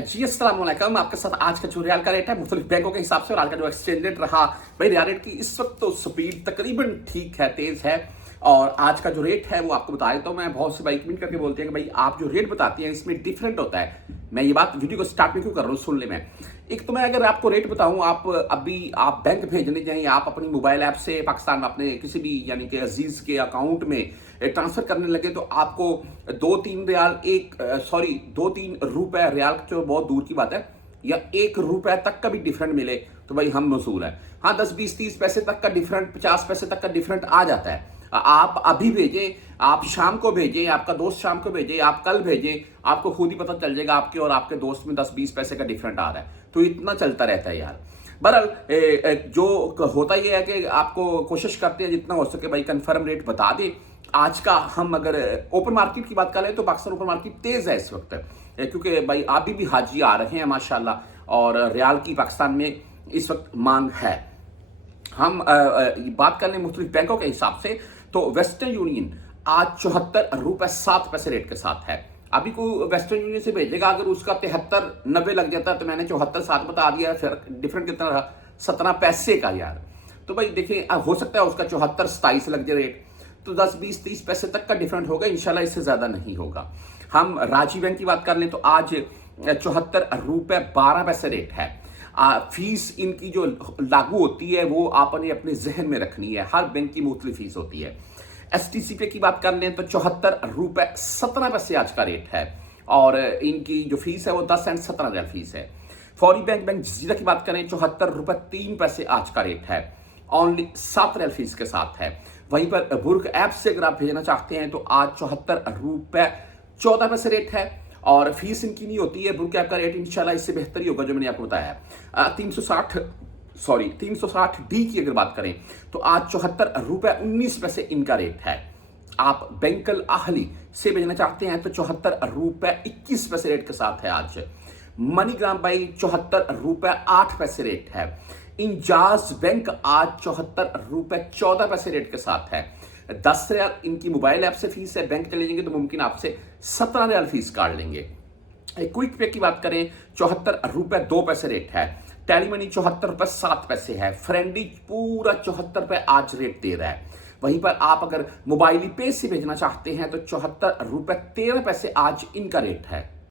जी अस्सलाम वालेकुम। आपके साथ आज का जो रियाल का रेट है मुख्तलिफ बैंकों के हिसाब से और आज का जो एक्सचेंज रेट रहा भाई, रियाल रेट की इस वक्त तो स्पीड तकरीबन ठीक है, तेज है। और आज का जो रेट है वो आपको बता देता हूँ मैं। बहुत से भाई कमेंट करके बोलते हैं कि भाई आप जो रेट बताती हैं इसमें डिफरेंट होता है। मैं ये बात वीडियो को स्टार्ट में क्यों कर रहा हूँ, सुन ले। मैं एक तो मैं अगर आपको रेट बताऊं, आप बैंक भेजने जाएं, आप अपनी मोबाइल ऐप से पाकिस्तान में अपने किसी भी यानी कि अजीज के अकाउंट में ट्रांसफर करने लगे तो आपको 2-3 रुपए रियाल, जो बहुत दूर की बात है, या 1 रुपए तक का भी डिफरेंट मिले तो भाई हम मसूल है। हाँ, 10-20-30 पैसे तक का डिफरेंट, 50 पैसे तक का डिफरेंट आ जाता है। आप अभी भेजें, आप शाम को भेजें, आपका दोस्त शाम को भेजे, आप कल भेजें, आपको खुद ही पता चल जाएगा आपके और आपके दोस्त में 10-20 पैसे का डिफरेंट आ रहा है। तो इतना चलता रहता है यार। बहरहाल जो होता यह है कि आपको कोशिश करते हैं जितना हो सके भाई कंफर्म रेट बता दे। आज का हम अगर ओपन मार्केट की बात करें तो पाकिस्तान ओपन मार्केट तेज है इस वक्त, क्योंकि भाई अभी भी हाजी आ रहे हैं माशाल्लाह, और रियाल की पाकिस्तान में इस वक्त मांग है। हम बात कर लें मुख्तलिफ बैंकों के हिसाब से तो वेस्टर्न यूनियन आज 74 रुपए 7 पैसे रेट के साथ है। अभी को वेस्टर्न यूनियन से भेजेगा, अगर उसका 73-90 लग जाता है तो मैंने 74-7 बता दिया, फिर डिफरेंट कितना रहा, 17 पैसे का यार। तो भाई देखिए, हो सकता है उसका 74-27 लग जाए रेट, तो 10-20-30 पैसे तक का डिफरेंट होगा, इंशाल्लाह इससे ज्यादा नहीं होगा। हम राजी बैंक की बात कर लें तो आज 74 रुपए 12 पैसे रेट है। फीस इनकी जो लागू होती है वो आपने अपने जहन में रखनी है, हर बैंक की मुख्तलिफ फीस होती है। STC पे की बात कर लें तो 74 रुपए 17 पैसे आज का रेट है, और इनकी जो फीस है वो 10 एंड 17 रियाल फीस है। फौरी बैंक जजीरा की बात करें 74 रुपए 3 पैसे आज का रेट है, ओनली 7 रियाल फीस के साथ है। वहीं पर बुर्क ऐप से अगर आप भेजना चाहते हैं तो आज 74 रुपए 14 पैसे रेट है, और फीस इनकी नहीं होती है। बुर्क ऐप का रेट इंशाल्लाह इससे बेहतर ही होगा जो मैंने आपको बताया। 360D की अगर बात करें तो आज 74 रुपए 19 पैसे इनका रेट है। आप बैंकल आहली से भेजना चाहते हैं तो 74 रुपए 21 पैसे रेट के साथ है आज। मनीग्राम भाई 74 रुपए 8 पैसे रेट है। इंजाज बैंक आज 74 रुपए 14 पैसे रेट के साथ है। 10 रियाल इनकी मोबाइल ऐप से फीस है, बैंक चले जाएंगे तो मुमकिन आपसे 17 रियाल फीस काट लेंगे। क्विक पे की बात करें 74 रुपए 2 पैसे रेट है। टेलीमनी 74 रुपए 7 पैसे है। फ्रेंडी पूरा 74 रुपए आज रेट दे रहा है। वहीं पर आप अगर मोबाइल पे से भेजना चाहते हैं तो 74 रुपए 13 पैसे आज इनका रेट है।